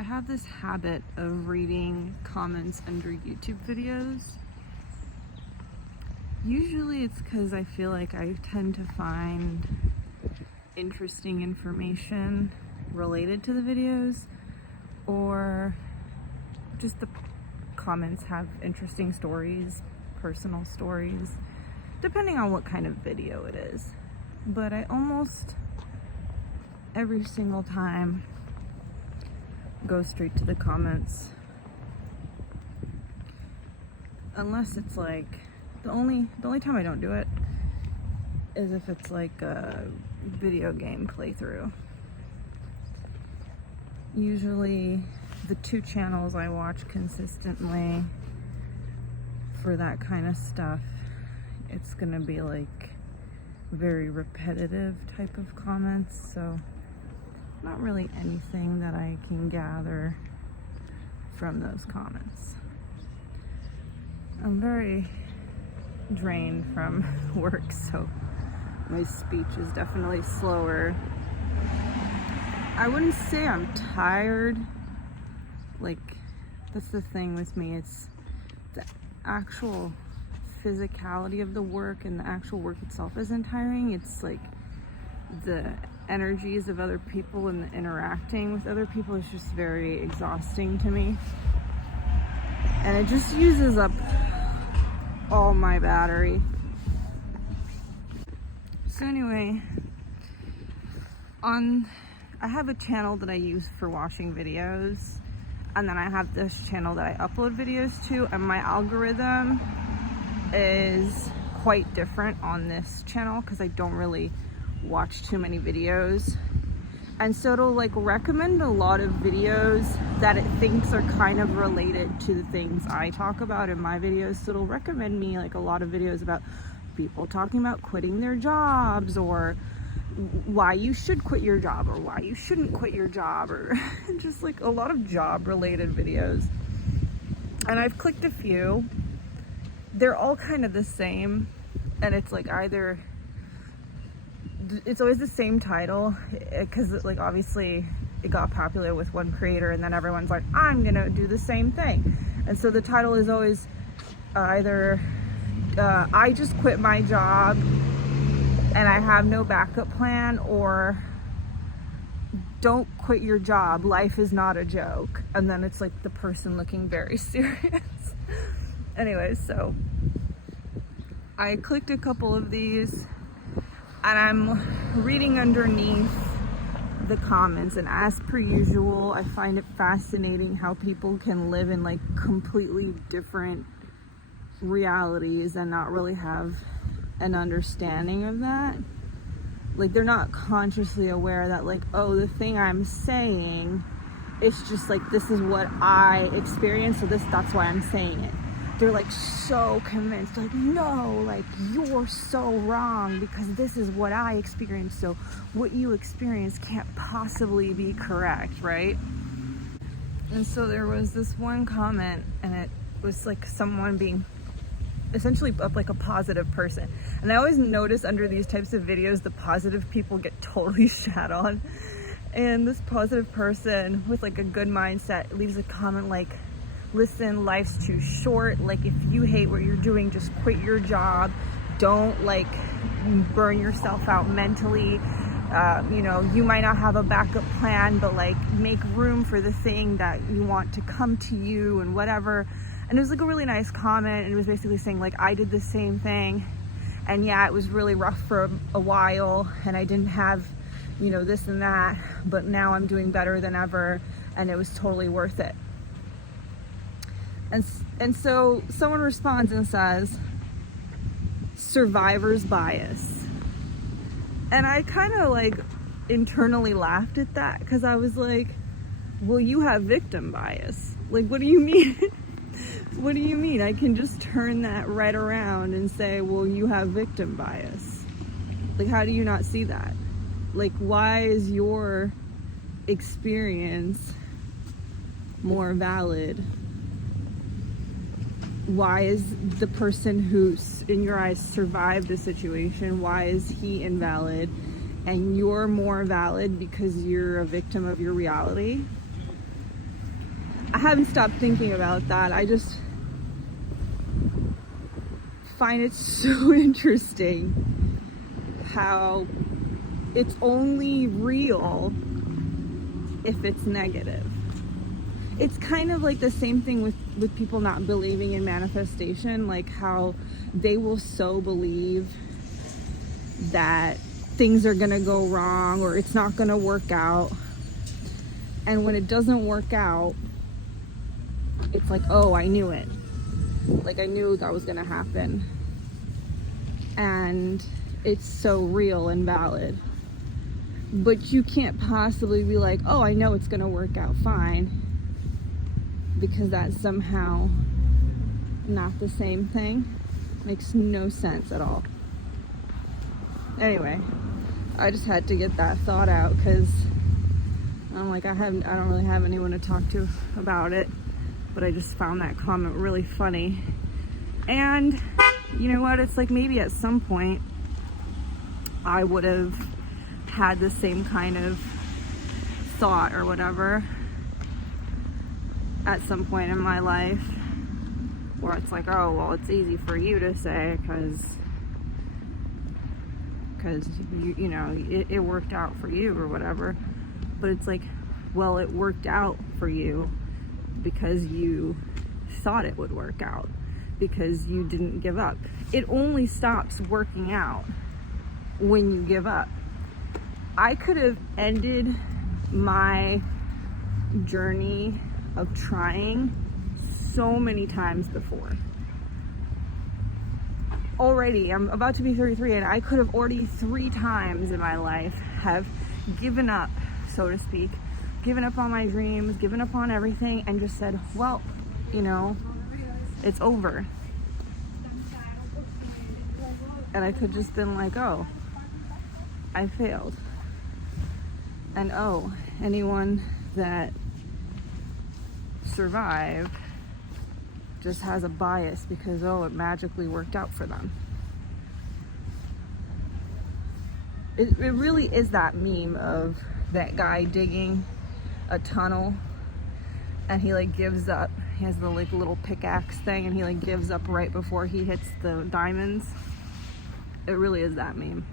I have this habit of reading comments under YouTube videos. Usually it's because I feel like I tend to find interesting information related to the videos, or just the comments have interesting stories, personal stories, depending on what kind of video it is. But I almost every single time go straight to the comments, unless it's like the only time I don't do it is if it's like a video game playthrough. Usually the two channels I watch consistently for that kind of stuff, it's gonna be like very repetitive type of comments, so not really anything that I can gather from those comments. I'm very drained from work, so my speech is definitely slower. I wouldn't say I'm tired. Like, that's the thing with me. It's the actual physicality of the work, and the actual work itself isn't tiring. It's like the energies of other people and the interacting with other people is just very exhausting to me. And it just uses up all my battery. So anyway, I have a channel that I use for watching videos, and then I have this channel that I upload videos to, and my algorithm is quite different on this channel because I don't really watch too many videos, and so it'll like recommend a lot of videos that it thinks are kind of related to the things I talk about in my videos. So it'll recommend me like a lot of videos about people talking about quitting their jobs, or why you should quit your job, or why you shouldn't quit your job, or just like a lot of job related videos. And I've clicked a few. They're all kind of the same, and it's like either it's always the same title, because like obviously it got popular with one creator, and then everyone's like, I'm gonna do the same thing. And so the title is always either I just quit my job and I have no backup plan, or don't quit your job, life is not a joke. And then it's like the person looking very serious. Anyway, so I clicked a couple of these, and I'm reading underneath the comments, and as per usual, I find it fascinating how people can live in like completely different realities and not really have an understanding of that. Like, they're not consciously aware that like, oh, the thing I'm saying, it's just like, this is what I experienced, so that's why I'm saying it. They're like so convinced, like, no, like you're so wrong because this is what I experienced, so what you experienced can't possibly be correct, right? And so there was this one comment, and it was like someone being essentially like a positive person. And I always notice under these types of videos, the positive people get totally shat on. And this positive person with like a good mindset leaves a comment like, listen, life's too short. Like, if you hate what you're doing, just quit your job. Don't like burn yourself out mentally. You know, you might not have a backup plan, but like make room for the thing that you want to come to you and whatever. And it was like a really nice comment, and it was basically saying like, I did the same thing, and yeah, it was really rough for a while, and I didn't have, you know, this and that, but now I'm doing better than ever, and it was totally worth it. And so someone responds and says, survivor's bias. And I kind of like internally laughed at that, because I was like, well, you have victim bias. Like, what do you mean? What do you mean? I can just turn that right around and say, well, you have victim bias. Like, how do you not see that? Like, why is your experience more valid? Why is the person who, in your eyes, survived a situation, why is he invalid? And you're more valid because you're a victim of your reality? I haven't stopped thinking about that. I just find it so interesting how it's only real if it's negative. It's kind of like the same thing with people not believing in manifestation, like how they will so believe that things are gonna go wrong or it's not gonna work out. And when it doesn't work out, it's like, oh, I knew it. Like, I knew that was gonna happen. And it's so real and valid. But you can't possibly be like, oh, I know it's gonna work out fine, because that's somehow not the same thing. Makes no sense at all. Anyway, I just had to get that thought out because I'm like, I don't really have anyone to talk to about it, but I just found that comment really funny. And you know what? It's like maybe at some point I would have had the same kind of thought or whatever at some point in my life, where it's like, oh, well, it's easy for you to say because you know it worked out for you or whatever. But it's like, well, it worked out for you because you thought it would work out, because you didn't give up. It only stops working out when you give up. I could have ended my journey of trying so many times before. Already, I'm about to be 33, and I could have already 3 times in my life have given up, so to speak, given up on my dreams, given up on everything, and just said, well, you know, it's over. And I could just been like, oh, I failed. And oh, anyone that survived just has a bias because, oh, it magically worked out for them. It really is that meme of that guy digging a tunnel and he like gives up. He has the like little pickaxe thing and he like gives up right before he hits the diamonds. It really is that meme.